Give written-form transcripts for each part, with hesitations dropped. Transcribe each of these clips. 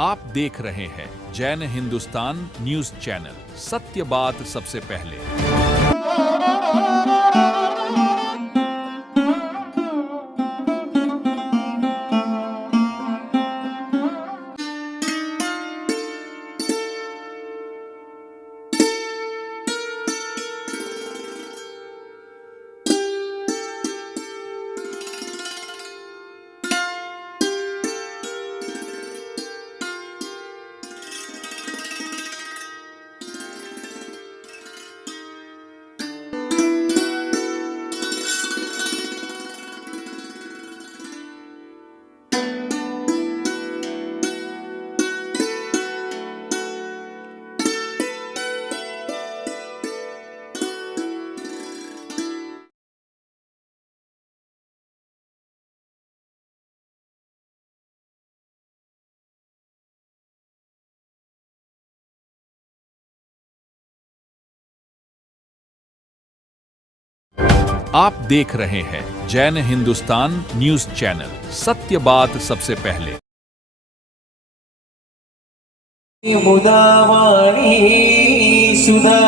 आप देख रहे हैं जैन हिंदुस्तान न्यूज चैनल, सत्य बात सबसे पहले। आप देख रहे हैं जैन हिंदुस्तान न्यूज चैनल, सत्य बात सबसे पहले। मुदावाणी सुधा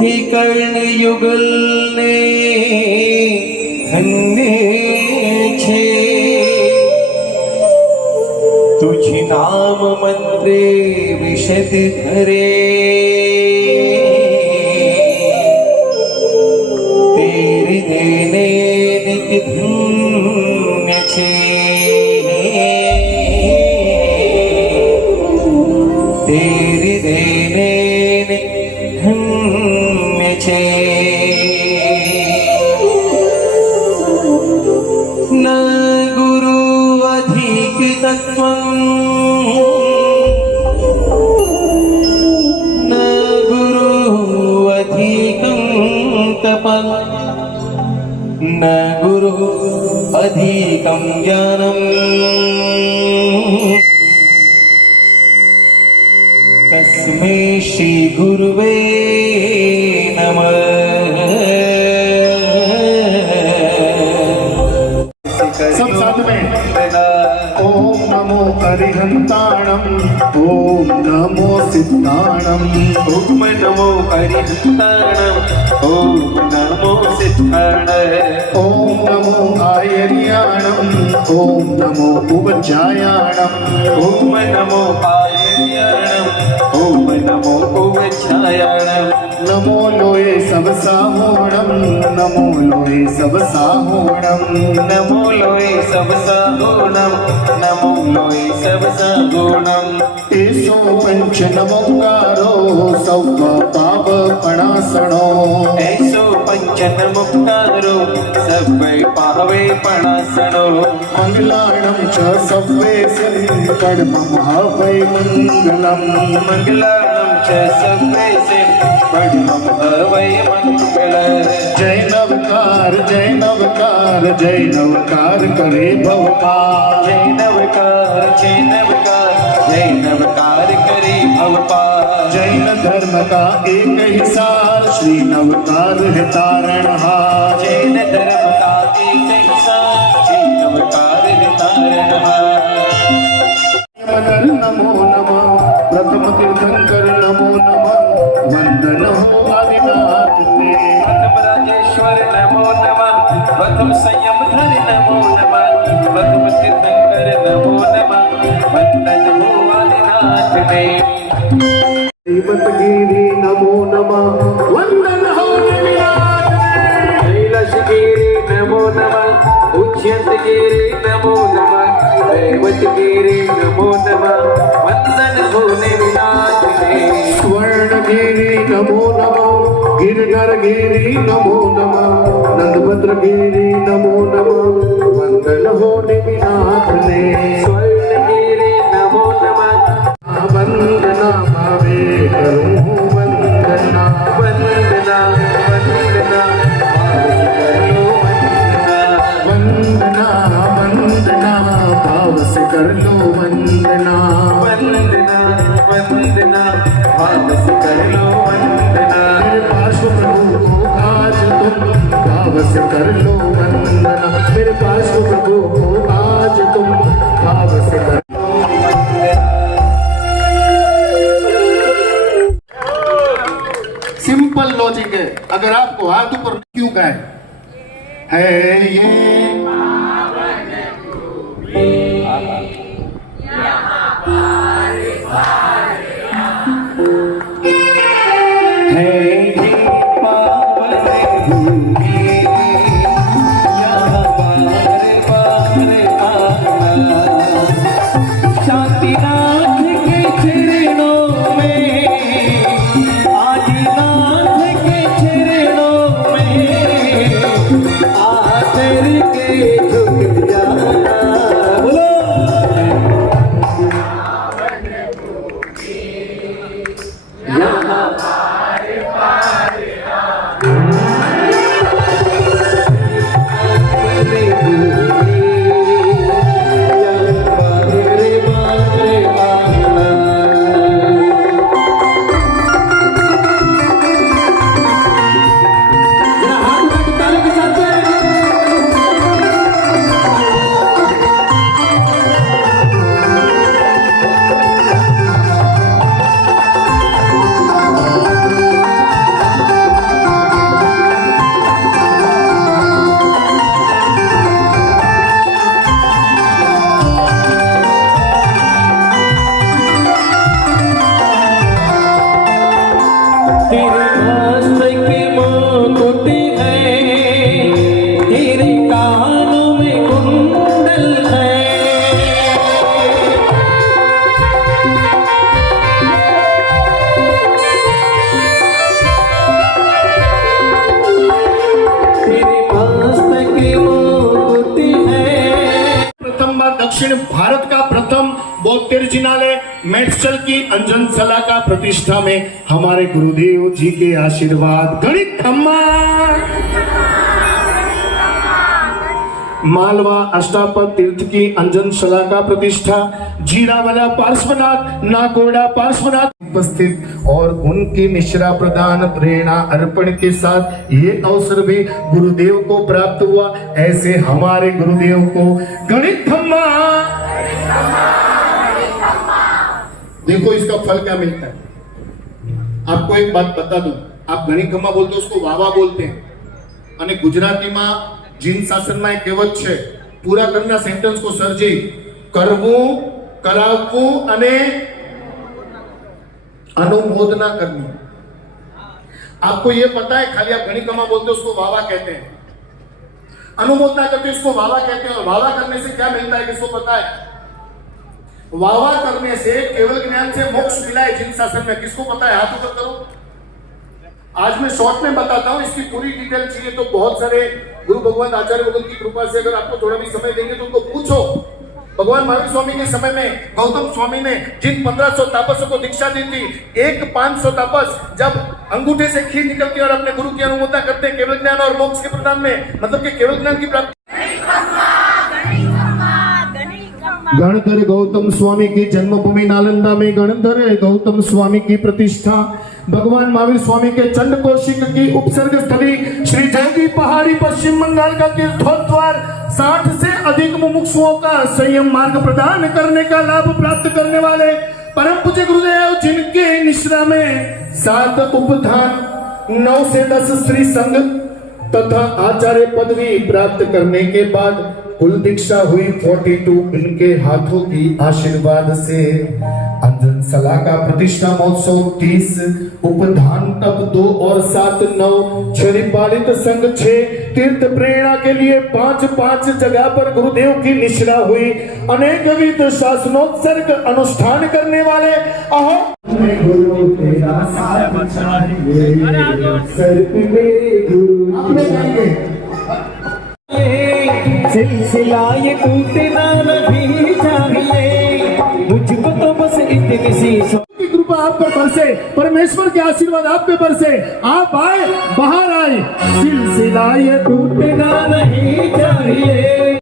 हे कर्ण युगलने धन्य छे तुझी नाम मंत्रे विशद धरे तेरी देने धन्य छे न गुरु अधिक तत्वं न गुरु अधिकं तपः न गुरु अधिकं ज्ञानम् तस्मै श्री गुरुवे नमः। सब साथ में ओम नमो अरिहंताणम, ओम नमो सिद्धाणम, ओम नमो अरिहंताणम, ओम नमो सिद्धाणम, ओम नमो आयर्याणम, ओम नमो उपजायाणम, ओम नमो आयर्याणम, ओम नमो उपजायाणम, नमो लोये सब साहोणम, नमो लोये सब साहोणम, नमो लोये सब साहोणम, नमो लोये सब साहोणम। एसो पंच नमोकारो सौव पाप पणासणो, ऐसो पंच नमोकारो सबै पावे पणासणो, मंगलाणं च सव्वे कर्मं हवै मंगलम्, मंगलाणं च सव्वे कर्मं हवै मंगलम्। जय नवकार जय नवकार जय नवकार करे भवपाल, जय नवकार जय नवकार जय नवकार करे भवपाल। जैन धर्म का एक ही सार श्री नवकार है तारणहार, जैन धर्म का एक ही सार श्री नवकार है तारणहार। नमो नमः प्रथम तीर्थंकर नमो नमः, वंदन हो आदिनाथ ते, प्रथम राजेश्वर नमो नमः, प्रथम संयमधर नमो नमः, प्रथम तीर्थंकर नमो नमः, वंदन हो आदिनाथ ते। गिरी नमो नमः, वंदन हो आदिनाथ ते, कैलाशगिरी नमो नमः, उच्चतगिरी नमो नमः, दैवतगिरी नमो नमः, वंदन हो निविनाथ ते। स्वर्णगिरी नमो नमः, गिरधरगिरी नमो नमः, नंदभद्रगिरी नमो नमः, वंदन हो निविनाथ ने। स्वर्णगिरी नमो नमः, वंदना भावे करूं वंदना, वंदना वंदना भाव से कर लो वंदना, वंदना वंदना भाव से कर लो वंदना, वंदना वंदना भाव से कर लो वंदना। मेरे पार्श्व प्रभु को आज तुम भाव से कर लो वंदना, मेरे पार्श्व प्रभु को आज तुम भाव से कर। सिंपल लॉजिक है, अगर आपको हाथ ऊपर क्यों का है ये दक्षिण भारत का प्रथम बोत्तेर जिनालय मेड्चल की अंजन सला का प्रतिष्ठा में हमारे गुरुदेव जी के आशीर्वाद गणित खम्मा मालवा अष्टापद तीर्थ की अंजन सला का प्रतिष्ठा जीरावाला पार्श्वनाथ नागोड़ा पार्श्वनाथ उपस्थित और उनकी मिश्रा प्रदान प्रेरणा अर्पण के साथ ये अवसर भी गुरुदेव को प्राप्त हुआ। ऐसे हमारे गुरुदेव को गणित खम्मा। देखो इसका फल क्या मिलता है। आपको एक बात बता दूं, आप गणित खम्मा बोलते उसको वावा बोलते हैं અને ગુજરાતીમાં જીન શાસનમાં એક કહેવત છે, પૂરા કરના સેન્ટેન્સ को સરજી કરવું કરાવવું અને अनुमोदना करनी। आपको ये पता है, खाली आप गणित खम्मा बोलते उसको वावा कहते हैं, अनुमोदना करते उसको वावा कहते हैं। और वावा करने से क्या मिलता है किसको पता है? वावा करने से केवल ज्ञान से मोक्ष मिला है जिन शासन में। किसको पता है? हाथ ऊपर करो। आज मैं शॉर्ट में बताता हूं, इसकी पूरी डिटेल चाहिए तो बहुत सारे गुरु भगवान आचार्य भगवत की कृपा से अगर आपको थोड़ा भी समय देंगे तो उनको पूछो। भगवान महावीर स्वामी के समय में गौतम स्वामी ने जिन 1500 तापसों को दीक्षा दी थी, एक 500 तापस जब अंगूठे से खीर निकलती है और अपने गुरु की अनुमोदना करते हैं केवल ज्ञान और मोक्ष के प्रदान में, मतलब कि केवल ज्ञान की प्राप्ति। गणधर गौतम स्वामी की जन्मभूमि नालंदा में गणधर गौतम स्वामी की प्रतिष्ठा, भगवान महावीर स्वामी के चंड कौशिक की उपसर्ग स्थली श्री जयगी पहाड़ी पश्चिम बंगाल का तीर्थोद्वार, 60 से अधिक मुमुक्षुओं का संयम मार्ग प्रदान करने का लाभ प्राप्त करने वाले परम पूज्य गुरुदेव, जिनके निश्रा में 7 उपधान 9 से 10 स्त्री संघ तथा आचार्य पदवी प्राप्त करने के बाद कुल दीक्षा हुई 42। इनके हाथों की आशीर्वाद से अंजन सला का प्रतिष्ठा महोत्सव 30, उपधान तप 2 और 7 9, छरिपालित संघ 6, तीर्थ प्रेरणा के लिए 5 जगह पर गुरुदेव की निश्रा हुई, अनेक विध शासनोत्सर्ग अनुष्ठान करने वाले अहो गुरु तेरा सिलसिला ये टूटना नहीं चाहिए, मुझको तो बस इतनी सी की कृपा आप पर बरसे, परमेश्वर के आशीर्वाद आप पे बरसे, आप आए बाहर आए, सिलसिला ये टूटना नहीं चाहिए।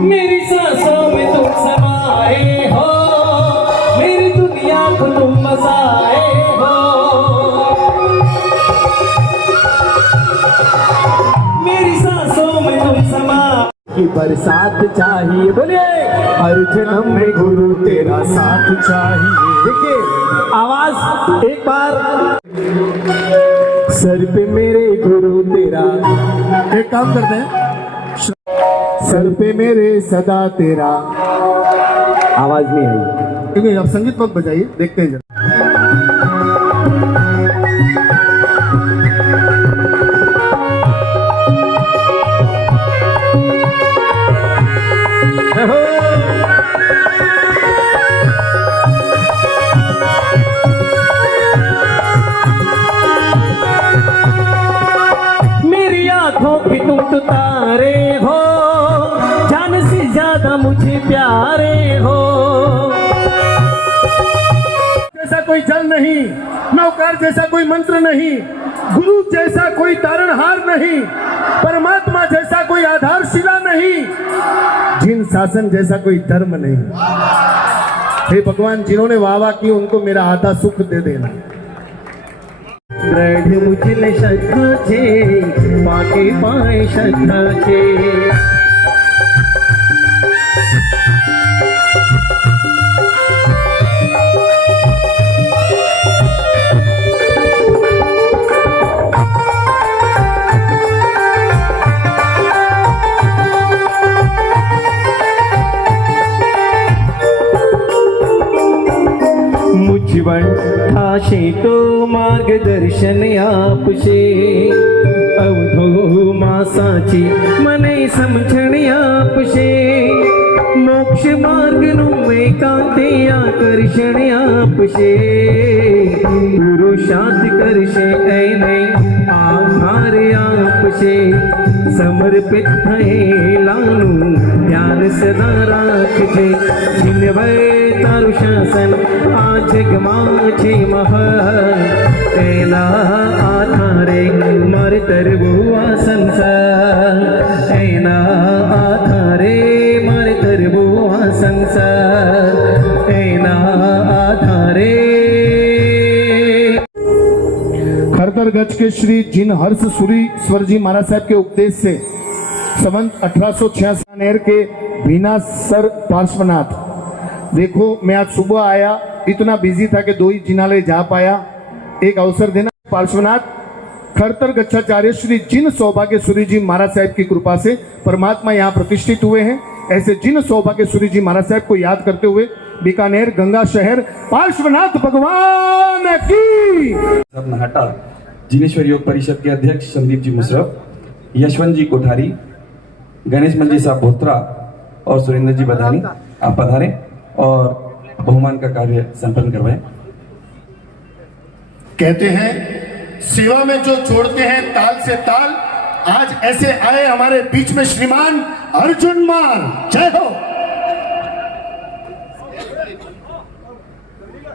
मेरी सांसों में तुम समाए हो, मेरी दुनिया को तुम बरसात चाहिए, बोलिए हर जन्म में गुरु तेरा साथ चाहिए। देखिए आवाज एक बार, सर पे मेरे गुरु तेरा, एक काम करते हैं, सर पे मेरे सदा तेरा, आवाज नहीं आई क्योंकि आप संगीत मत बजाइए, देखते हैं जरा। मेरी आंखों की तुम तो तारे हो, जान से ज्यादा मुझे प्यारे हो। जैसा कोई जल नहीं, नौकार जैसा कोई मंत्र नहीं, गुरु जैसा कोई तारणहार नहीं, परमात्मा जैसा कोई आधारशिला नहीं, जिन शासन जैसा कोई धर्म नहीं। हे भगवान, जिन्होंने वाह वाह की उनको मेरा आधा सुख दे देना। दृढ़ मुझले श्रद्धा छे, पाके पाए श्रद्धा छे। मुझवण ठाशे तो मार्गदर्शन आपशे, अवधो मासाची मने समझण आपशे। मोक्ष मार्ग નું એકાંતે આકર્ષણ આપશે, પુરુષાર્થ કરશે એને આધાર આપશે। સમર્પિત થયેલાનું ધ્યાન સદા રાખજે, જીનવે તારું શાસન આ જગમાં છે મહાન। એના આધારે મારે તરવું આ સંસાર, એના આધારે મારે તરવું આ સંસાર, એના આધારે। खरतर गज के श्री जिन हर्ष सूरी स्वर जी महाराज साहब के उपदेश से संवत 1886 नेर के भीना सर पार्श्वनाथ। देखो मैं आज सुबह आया, इतना बिजी था कि 2 ही जिनालय जा पाया। एक अवसर देना पार्श्वनाथ खरतर गच्छाचार्य श्री जिन सौभाग्य सूरी जी महाराज साहब की कृपा से परमात्मा यहाँ प्रतिष्ठित हुए हैं। ऐसे जिन सौभाग्य सूरी जी महाराज साहब को याद करते हुए बीकानेर गंगा शहर पार्श्वनाथ भगवान की। नहाटा जिनेश्वर योग परिषद के अध्यक्ष संदीप जी मुशरफ, यशवंत जी कोठारी, गणेश मंजी साहब बोत्रा और सुरेंद्र जी बधानी, आप पधारें और बहुमान का कार्य संपन्न करवाएं। कहते हैं सेवा में जो जोड़ते हैं ताल से ताल, आज ऐसे आए हमारे बीच में श्रीमान अर्जुन मान। जय हो।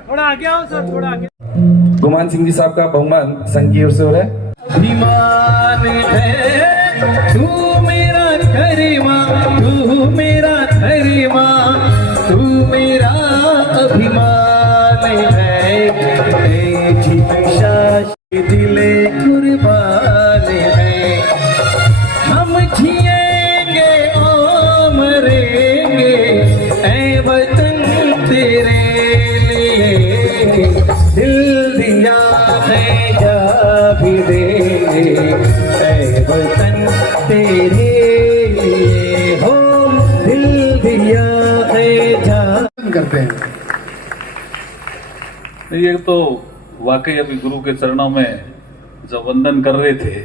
थोड़ा आगे आओ सर, थोड़ा आगे। गुमान सिंह जी साहब का बहुमान संघ की ओर से हो रहा है। अभिमान है तू मेरा धर्मा, तू मेरा धर्मा, तू मेरा अभिमान है। तेरी विशाल दिले कुर्बान है, हम जिएंगे और मरेंगे ऐ वतन तेरे लिए। दिल दिया है जा भी देंगे ऐ वतन तेरे लिए, हो दिल दिया है जा। करते हैं ये तो वाकई अभी गुरु के चरणों में जब वंदन कर रहे थे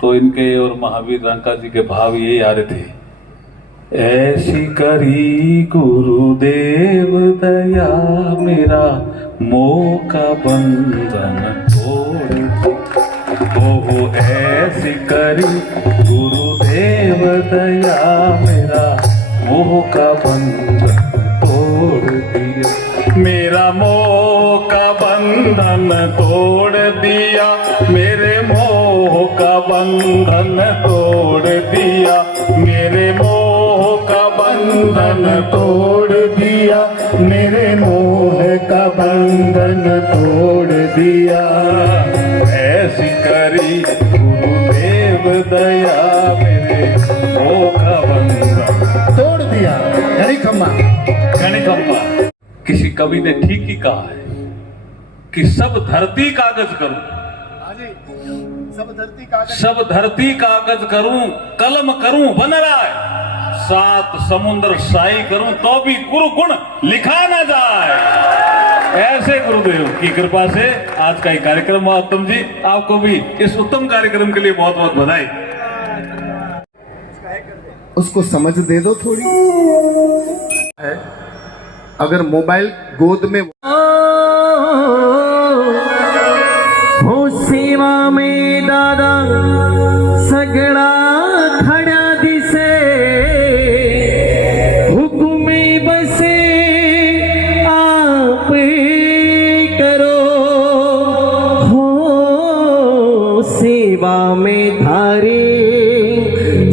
तो इनके और महावीर रंका जी के भाव यही आ रहे थे। ऐसी करी गुरुदेव दया, मेरा मोह का बंधन तोड़ दो। ऐसी करी गुरुदेव दया, मेरा मोह का बंधन तोड़ दिया। मेरा मोह का बंधन तोड़ दिया, मेरे मोह का बंधन तोड़ दिया, मेरे मोह का बंधन तोड़ दिया, मेरे मोह का बंधन तोड़ दिया। ऐसी करी गुरुदेव दया, मेरे मोह का बंधन गणिकम्मा। किसी कवि ने ठीक ही कहा है कि सब धरती कागज करूं, सब धरती कागज करूं, कलम करूं बन राय, 7 समुद्र शाही करूं तो भी गुरु गुण लिखा ना जाए। ऐसे गुरुदेव की कृपा से आज का ये कार्यक्रम हुआ। उत्तम जी, आपको भी इस उत्तम कार्यक्रम के लिए बहुत बहुत बधाई। उसको समझ दे दो थोड़ी है। अगर मोबाइल गोद में हो सेवा में दादा सगड़ा खड़ा दिसे, हुक्मे बसे आप करो, हो सेवा में थारे,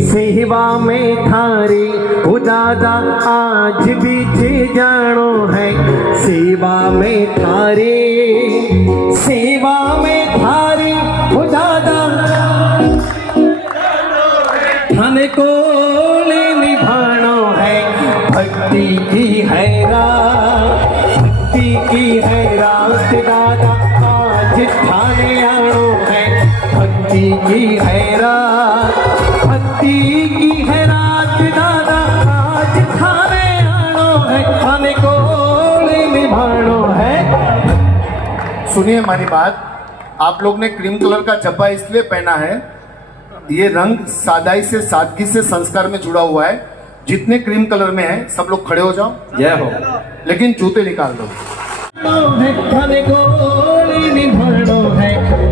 सेवा में थारे ओ दादा आज बीच जानो है, सेवा में थारे, सेवा में थारे ओ दादा थाने को निभानो है, भक्ति की है रात, भक्ति की है रात दादा आज थाने आनो है, भक्ति की है रात, भक्ति की है रात दादा आज थाने आनो है, थाने को निभानो है। सुनिए हमारी बात, आप लोग ने क्रीम कलर का जब्बा इसलिए पहना है, ये रंग सादाई से, सादगी से, संस्कार में जुड़ा हुआ है। जितने क्रीम कलर में है सब लोग खड़े हो जाओ, जय हो, लेकिन जूते निकाल दो। थाने को निभानो है,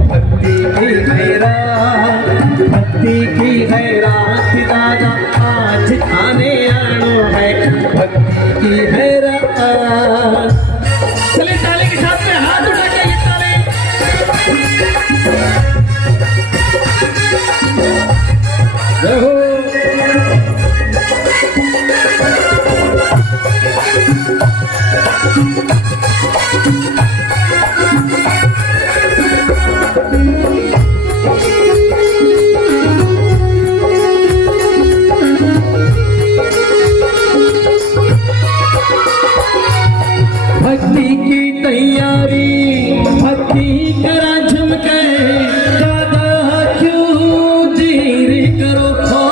भक्ति की है रात, भक्ति की है रात दादा आज थाने आनो है, भक्ति की है रात। चले ताली के साथ में हाथ उठा के ये ताली। जय हो। भक्ति की तैयारी, भक्ति करा झुमके दादा क्यों देर करो, हो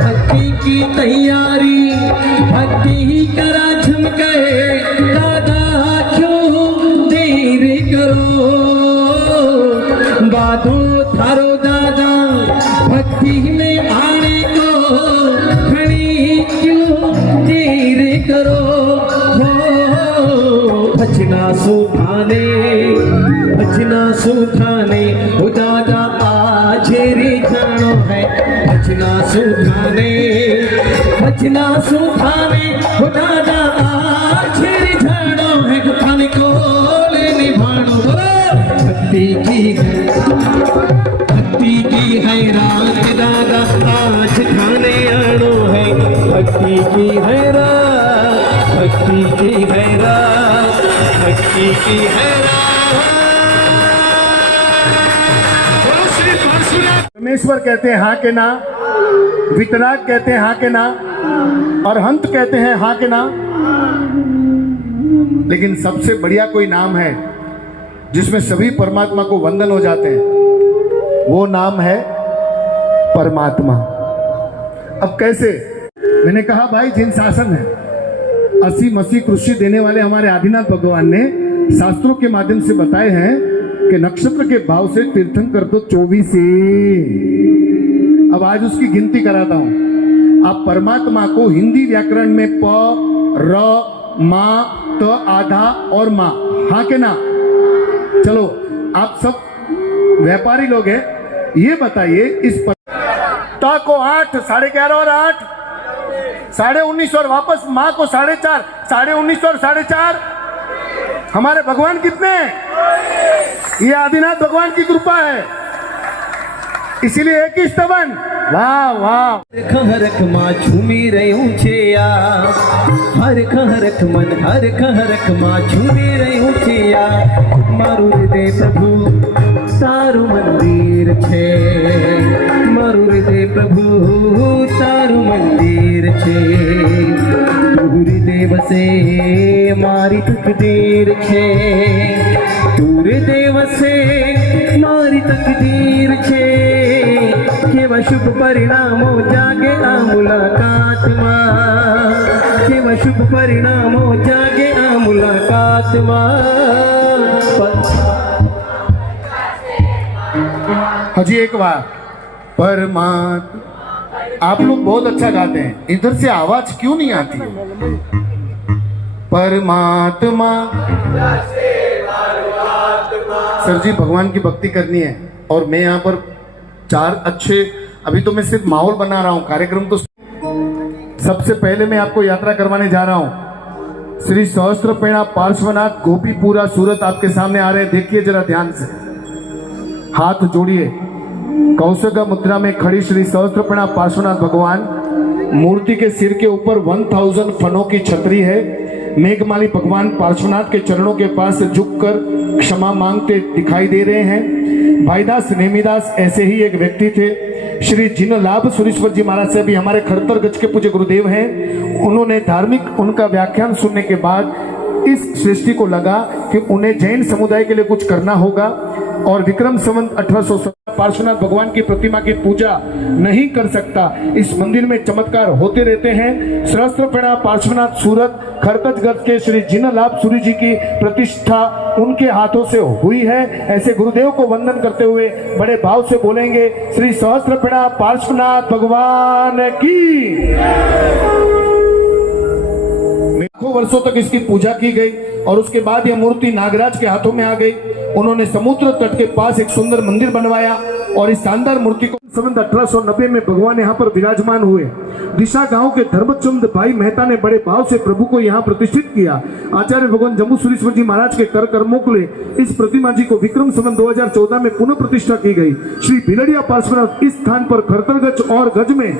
भक्ति की तैयारी, भक्ति करा झुमके दादा क्यों देर करो, बाधो थारो दादा भक्ति में आने को खड़ी क्यों देर करो, भजना सुखाने, भजना सुखाने ओ दादा आज रे जानो है, भजना सुखाने, भजना सुखाने ओ दादा आज रे जानो है, थाने को निभानो। भक्ति की है, भक्ति की है रात दादा आज थाने आनो है, भक्ति की है रात, भक्ति की है रात, भक्ति की है रात। परमेश्वर कहते हैं हाँ के ना, वितराग कहते हैं हाँ के ना, और हंत कहते हैं हाँ के ना। लेकिन सबसे बढ़िया कोई नाम है जिसमें सभी परमात्मा को वंदन हो जाते हैं, वो नाम है परमात्मा। अब कैसे? मैंने कहा भाई जिन शासन है, 80 मसीह कृषि देने वाले हमारे आदिनाथ भगवान ने शास्त्रों के माध्यम से बताए हैं कि नक्षत्र के भाव से तीर्थंकर तो 24 है। अब आज उसकी गिनती कराता हूं। आप परमात्मा को हिंदी व्याकरण में प, र, मा, त आधा और मा, हाँ के ना? चलो आप सब व्यापारी लोग हैं, ये बताइए इस ता को 8, 11.5 और 8, 19.5 और वापस माँ को 4.5, 19.5 और 4.5। हमारे भगवान कितने हैं? ये आदिनाथ भगवान की कृपा है। इसीलिए एक ही स्तवन। वाह वाह। खहरख माँ झूमी रहूं छे या हर खहरख मन हर खहरख माँ झूमी रहूं छे या मारू हृदय प्रभु तारू मंदिर छे मारू हृदय प्रभु तारू मंदिर छे तू हृदय वसे मारी तकदीर छे तू हृदय वसे मारी तकदीर छे केवा शुभ परिणामो जागे आ मुलाकात में केवा शुभ परिणामो जागे आ मुलाकात में। हजी एक बार परमात्मा। आप लोग बहुत अच्छा गाते हैं, इधर से आवाज क्यों नहीं आती है? परमात्मा। सर जी भगवान की भक्ति करनी है और मैं यहाँ पर चार अच्छे, अभी तो मैं सिर्फ माहौल बना रहा हूँ, कार्यक्रम तो सबसे पहले मैं आपको यात्रा करवाने जा रहा हूँ। श्री सहस्त्रपेणा पार्श्वनाथ गोपीपुरा सूरत आपके सामने आ रहे हैं। देखिए जरा ध्यान से, हाथ जोड़िए। कौशगा मुद्रा में खड़ी श्री सहस्त्रपेणा पार्श्वनाथ भगवान, मूर्ति के सिर के ऊपर 1000 फनों की छतरी है। मेघमाली भगवान पार्श्वनाथ के चरणों के पास झुककर क्षमा मांगते दिखाई दे रहे हैं। भाईदास नेमीदास ऐसे ही एक व्यक्ति थे। श्री जिन लाभ सुरेश्वर जी महाराज से भी हमारे खड़तर गज के पूज्य गुरुदेव हैं। उन्होंने धार्मिक उनका व्याख्यान सुनने के बाद इस सृष्टि को लगा कि उन्हें जैन समुदाय के लिए कुछ करना होगा और विक्रम संवत 1817 पार्श्वनाथ भगवान की प्रतिमा की पूजा नहीं कर सकता। इस मंदिर में चमत्कार होते रहते हैं। सहस्त्रपेणा पार्श्वनाथ सूरत खड़कतगढ़ के श्री जिन लाभ सूरी जी की प्रतिष्ठा उनके हाथों से हुई है। ऐसे गुरुदेव को वंदन करते हुए बड़े भाव से बोलेंगे श्री सहस्त्रपेणा पार्श्वनाथ भगवान की। लाखों वर्षों तक इसकी पूजा की गई और उसके बाद यह मूर्ति नागराज के हाथों में आ गई। उन्होंने समुद्र तट के पास एक सुंदर मंदिर बनवाया और इस शानदार मूर्ति को संवत 1890 में भगवान यहाँ पर विराजमान हुए। दिशा गांव के धर्मचंद भाई मेहता ने बड़े भाव से प्रभु को यहाँ प्रतिष्ठित किया। आचार्य भगवान जम्मू सुरेश्वर जी महाराज के कर कर्मों के लिए इस प्रतिमा जी को विक्रम संवत 2014 में पुनः प्रतिष्ठा की गई। श्री भिलड़िया पार्श्वनाथ इस स्थान पर खड़तर और गज में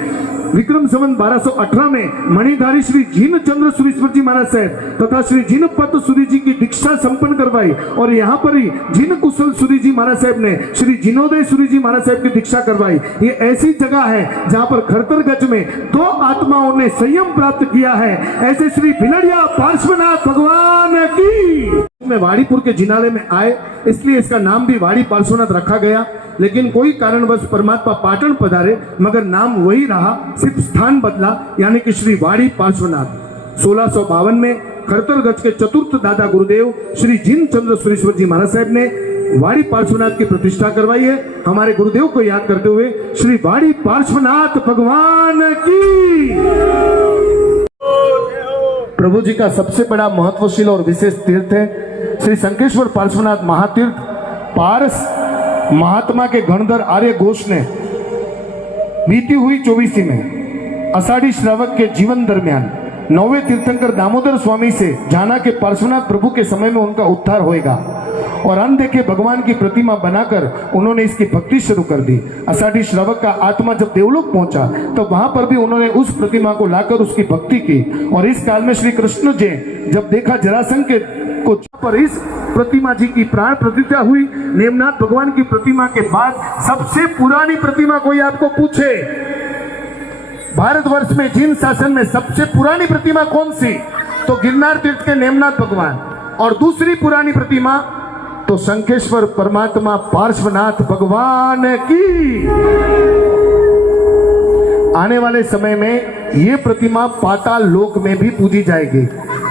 विक्रम संवत 1218 में मणिधारी श्री जिन चंद्र सुरेश्वर जी महाराज साहब तथा श्री जिन पत सूरी जी की दीक्षा संपन्न करवाई और यहाँ पर ही जिन कुशल सूरी जी महाराज साहब ने श्री जिनोदय सूरी जी महाराज साहब की दीक्षा करवाई। ये ऐसी जगह है जहाँ पर खड़तर गज में 2 आत्माओं ने संयम प्राप्त किया है। ऐसे श्री भिलड़िया पार्श्वनाथ भगवान की में वाड़ीपुर के जिनाले में आए, इसलिए इसका नाम भी वाड़ी पार्श्वनाथ रखा गया। लेकिन कोई कारणवश परमात्मा पाटन पधारे मगर नाम वही रहा, सिर्फ स्थान बदला, यानी कि श्री वाड़ी पार्श्वनाथ। 1652 में खड़तर गज के चतुर्थ दादा गुरुदेव श्री जिन चंद्र सुरेश्वर जी महाराज साहब ने वाड़ी पार्श्वनाथ की प्रतिष्ठा करवाई है। हमारे गुरुदेव को याद करते हुए श्री वाड़ी पार्श्वनाथ भगवान की। प्रभु जी का सबसे बड़ा महत्वशील और विशेष तीर्थ है श्री शंखेश्वर पार्श्वनाथ महातीर्थ। पारस महात्मा के गणधर आर्य घोष ने बीती हुई 24वीं में आषाढ़ी श्रावक के जीवन दरमियान 9वें तीर्थंकर दामोदर स्वामी से जाना के पार्श्वनाथ प्रभु के समय में उनका उद्धार होएगा और अनदेखे भगवान की प्रतिमा बनाकर उन्होंने इसकी भक्ति शुरू कर दी। आषाढ़ी श्रावक का आत्मा जब देवलोक पहुंचा तो वहां पर भी उन्होंने उस प्रतिमा को लाकर उसकी भक्ति की और इस काल में श्री कृष्ण जी जब देखा जरासंध के को पर इस प्रतिमा जी की प्राण प्रतिष्ठा हुई। नेमनाथ भगवान की प्रतिमा के बाद सबसे पुरानी प्रतिमा कोई आपको पूछे भारतवर्ष में जिन शासन में सबसे पुरानी प्रतिमा कौन सी, तो गिरनार तीर्थ के नेमनाथ भगवान, और दूसरी पुरानी प्रतिमा तो शंखेश्वर परमात्मा पार्श्वनाथ भगवान की। आने वाले समय में ये प्रतिमा पाताल लोक में भी पूजी जाएगी।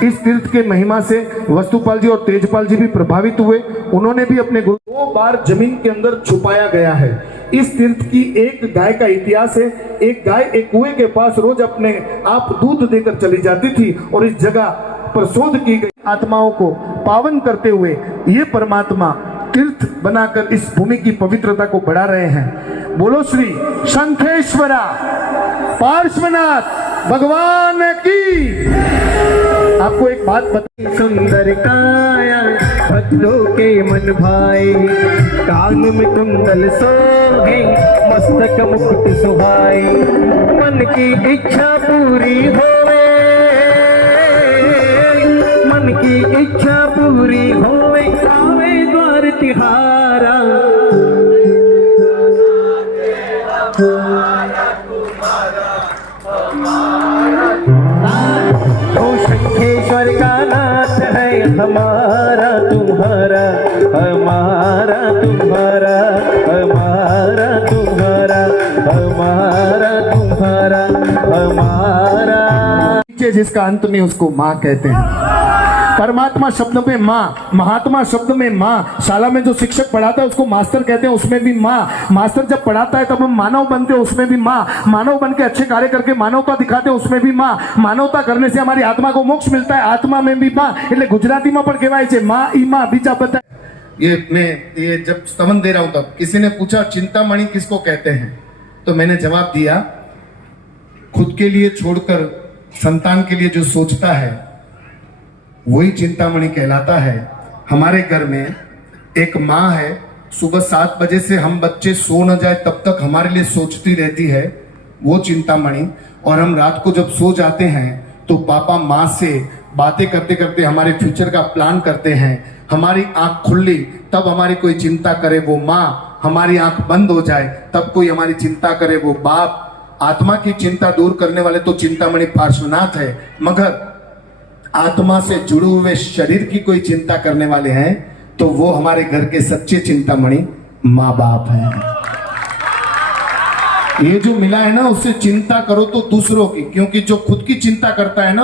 इस तीर्थ के महिमा से वस्तुपाल जी और तेजपाल जी भी प्रभावित हुए। उन्होंने भी अपने गुरु 2 बार जमीन के अंदर छुपाया गया है। इस तीर्थ की एक गाय का इतिहास है। एक गाय एक कुएं के पास रोज अपने आप दूध देकर चली जाती थी और इस जगह पर शोध की गई आत्माओं को पावन करते हुए ये परमात्मा तीर्थ बनाकर इस भूमि की पवित्रता को बढ़ा रहे हैं। बोलो श्री शंखेश्वरा पार्श्वनाथ भगवान की। आपको एक बात बता, सुंदर काया लोके मन भाए, कान में कुंडल सोहे, मस्तक मुकुट सुहाए, मन की इच्छा पूरी होवे, मन की इच्छा पूरी होवे, आवे द्वार तिहारा। ओ शंखेश्वर का नाथ है हमारा तुम्हारा, हमारा तुम्हारा, हमारा तुम्हारा, हमारा तुम्हारा, हमारा। जिसका अंत में उसको माँ कहते हैं। परमात्मा शब्द में माँ, महात्मा शब्द में माँ, शाला में जो शिक्षक पढ़ाता है उसको मास्टर कहते हैं, उसमें भी माँ। मास्टर जब पढ़ाता है तब हम मानव बनते हैं, उसमें भी माँ। मानव बन के अच्छे कार्य करके मानवता दिखाते हैं, उसमें भी माँ। मानवता करने से हमारी आत्मा को मोक्ष मिलता है, आत्मा में भी माँ। એટલે ગુજરાતીમાં પણ કહેવાય છે माँ ई माँ बीजा बता। ये जब स्तवन दे रहा हूं तब किसी ने पूछा चिंतामणि किसको कहते हैं, तो मैंने जवाब दिया खुद के लिए छोड़कर संतान के लिए जो सोचता है वही चिंतामणि कहलाता है। हमारे घर में एक माँ है, सुबह 7 बजे से हम बच्चे सो न जाए तब तक हमारे लिए सोचती रहती है, वो चिंतामणि। और हम रात को जब सो जाते हैं तो पापा माँ से बातें करते करते हमारे फ्यूचर का प्लान करते हैं। हमारी आंख खुली तब हमारी कोई चिंता करे वो माँ, हमारी आंख बंद हो जाए तब कोई हमारी चिंता करे वो बाप। आत्मा की चिंता दूर करने वाले तो चिंतामणि पार्श्वनाथ है, मगर आत्मा से जुड़े हुए शरीर की कोई चिंता करने वाले हैं तो वो हमारे घर के सच्चे चिंतामणि माँ बाप हैं। ये जो मिला है ना, उससे चिंता करो तो दूसरों की, क्योंकि जो खुद की चिंता करता है ना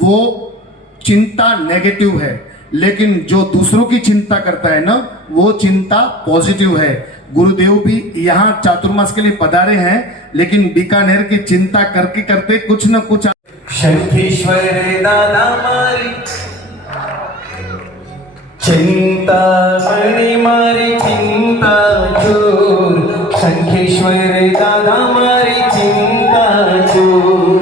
वो चिंता नेगेटिव है, लेकिन जो दूसरों की चिंता करता है ना वो चिंता पॉजिटिव है। गुरुदेव भी यहाँ चातुर्मास के लिए पधारे हैं, लेकिन बीकानेर की चिंता करके करते कुछ न कुछ। शंखेश्वर दादा मारी चिंता मणि मारी चिंता चोर, शंखेश्वर दादा मारी चिंता चोर।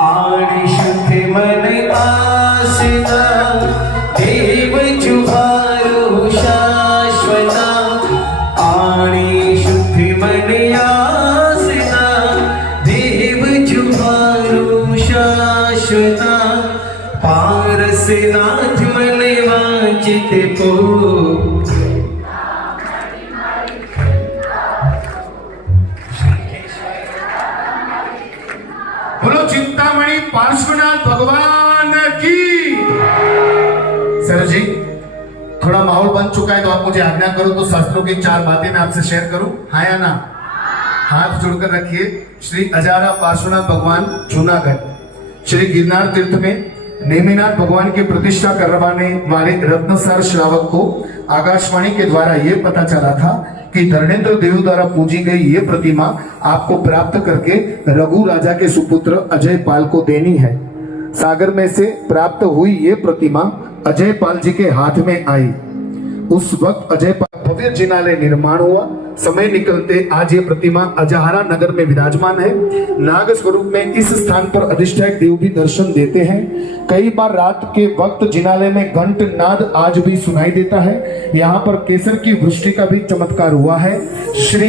आड़ी शुद्ध मन आसना देव जुहारो शाश्वता, आड़ी शुद्ध मन आसना देव जुहारो शाश्वता। पारसनाथ मन वांचित को, बोलो चिंतामणि पार्श्वनाथ भगवान की। सर जी थोड़ा माहौल बन चुका है तो आप मुझे आज्ञा करो तो शास्त्रों की 4 बातें मैं आपसे शेयर करूं, हाँ या ना? हाथ जोड़कर रखिए। श्री अजारा पार्श्वनाथ भगवान जूनागढ़ श्री गिरनार तीर्थ में नेमिनाथ भगवान की प्रतिष्ठा करवाने वाले रत्नसार श्रावक को आकाशवाणी के द्वारा यह पता चला था कि धर्मेंद्र देव द्वारा पूजी गई ये प्रतिमा आपको प्राप्त करके रघु राजा के सुपुत्र अजय पाल को देनी है। सागर में से प्राप्त हुई ये प्रतिमा अजय पाल जी के हाथ में आई। उस वक्त अजय पाल भव्य जिनालय निर्माण हुआ। समय निकलते आज ये प्रतिमा अजहारा नगर में विराजमान है। नाग स्वरूप में इस स्थान पर अधिष्ठायक देव भी दर्शन देते हैं। कई बार रात के वक्त जिनालय में घंट नाद आज भी सुनाई देता है। यहाँ पर केसर की वृष्टि का भी चमत्कार हुआ है। श्री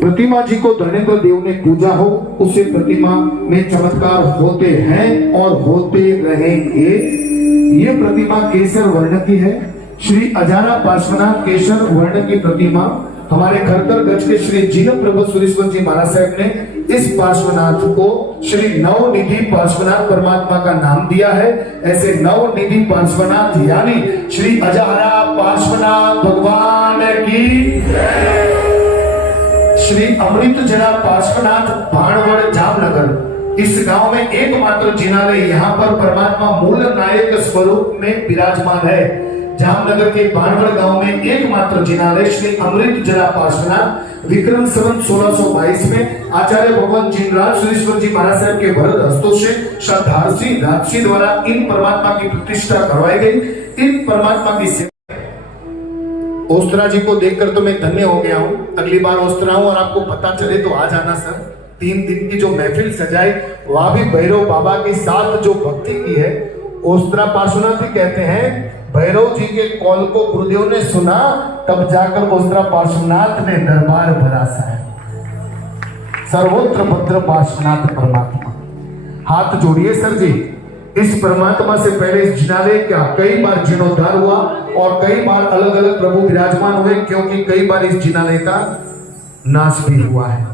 प्रतिमा जी को धर्मेंद्र देव ने पूजा हो, उसे प्रतिमा में चमत्कार होते हैं और होते रहेंगे। ये प्रतिमा केसर वर्ण की है। श्री अजारा पार्श्वनाथ केसर वर्ण की प्रतिमा हमारे खरतर गज के श्री जीनम प्रभु सुरेश्वर जी महाराज साहब ने इस पार्श्वनाथ को श्री नवनिधि पार्श्वनाथ परमात्मा का नाम दिया है। ऐसे नवनिधि पार्श्वनाथ यानी श्री अजारा पार्श्वनाथ भगवान की। श्री अमृत जला पार्श्वनाथ भाणवड़ जामनगर, इस गांव में एकमात्र जिनालय यहाँ पर परमात्मा मूल नायक स्वरूप में विराजमान है। जामनगर के बाणवड़ गांव में एकमात्र जिनालय श्री अमृत जला पार्श्वनाथ विक्रम संवत 1622 में आचार्य भगवान जिनराज सुरेश्वर जी महाराज साहब के वरद हस्तों से श्रद्धार्थी राजसी द्वारा इन परमात्मा की प्रतिष्ठा करवाई गई। इन परमात्मा की सेवा ओस्त्रा जी को देखकर तो मैं धन्य हो गया हूँ। अगली बार ओस्त्रा हूँ और आपको पता चले तो आ जाना सर। 3 दिन की जो महफिल सजाई वहां भी भैरव बाबा के साथ जो भक्ति की है, ओस्त्रा पार्श्वनाथ ही कहते हैं भैरव जी के कॉल को गुरुदेव ने सुना, तब जाकर उस पार्श्वनाथ ने दरबार भरा साहब। सर्वत्र भद्र पार्श्वनाथ परमात्मा। हाथ जोड़िए सर जी। इस परमात्मा से पहले इस जिनालय का कई बार जीर्णोद्धार हुआ और कई बार अलग अलग प्रभु विराजमान हुए, क्योंकि कई बार इस जिनालय का नाश भी हुआ है।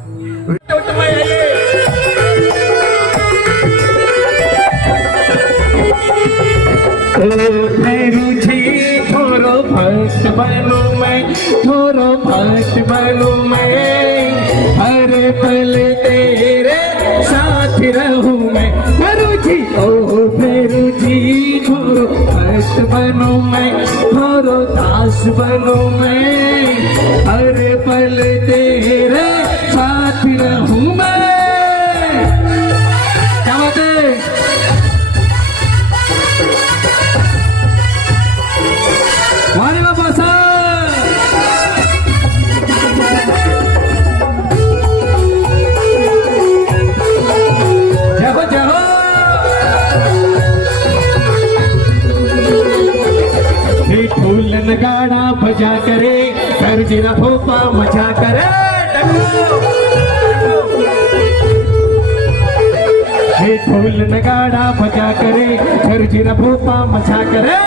भैरू जी थोरो भक्त बनूं मैं, थोरो भक्त बनूं मैं, हर पल तेरे साथ रहूं मैं। भैरू जी ओ भैरू जी थोरो भक्त बनूं मैं, थोरो दास बनूं मैं, हर पल तेरे साथ रहूं मैं। क्या बात है? वारे बाबा साहब, जय हो जय हो। ये ढोल नगाड़ा बजा करे, कर जिला भोपा मजा करे। ये ढोल नगाड़ा बजा करे, कर जिला भोपा मजा करे।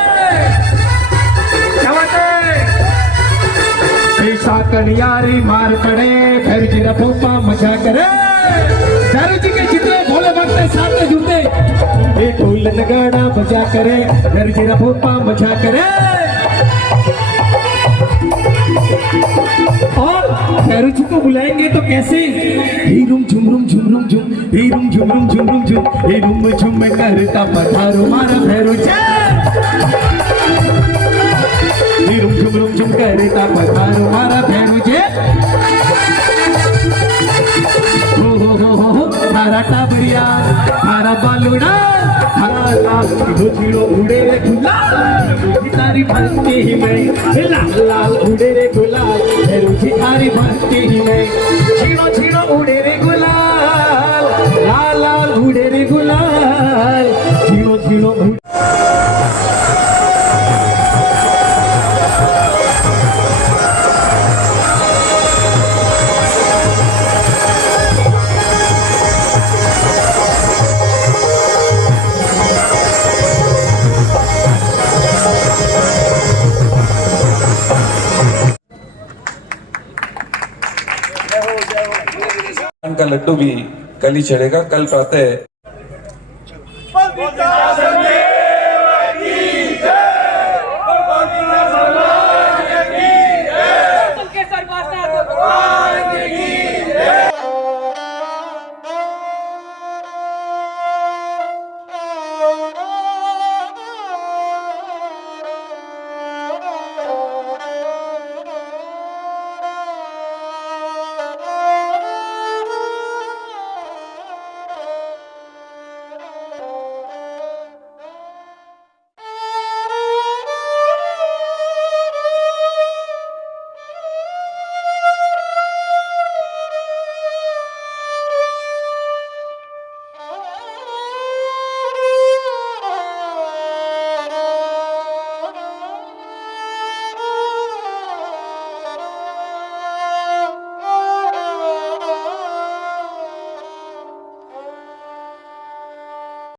कनियारी मार करे, फिर जिरा भोपा मजा करे। दारू जी के जितने भोले भक्त हैं साथ में जुटे, ये ढोल नगाड़ा बजा करे, फिर जिरा भोपा मजा करे। और दारू जी को बुलाएंगे तो कैसे? हीरुम झुमरुम झुमरुम झुम, हीरुम झुमरुम झुमरुम झुम, हीरुम झुम करता पधारो मारा भैरू जी। हीरुम झुमरुम झुम करता पधारो मारा भैरू जी। हो थारा टाबरिया, थारा बालुड़ा, थारा लाल झीड़ो उड़े रे गुलाल, तारी भक्ति ही में लाल लाल उड़े रे गुलाल, भैरू जी तारी भक्ति ही में झीड़ो झीड़ो उड़े रे गुलाल, लाल लाल उड़े रे गुलाल, झीड़ो झीड़ो उड़े। का लड्डू भी कल ही चढ़ेगा। कल प्रातः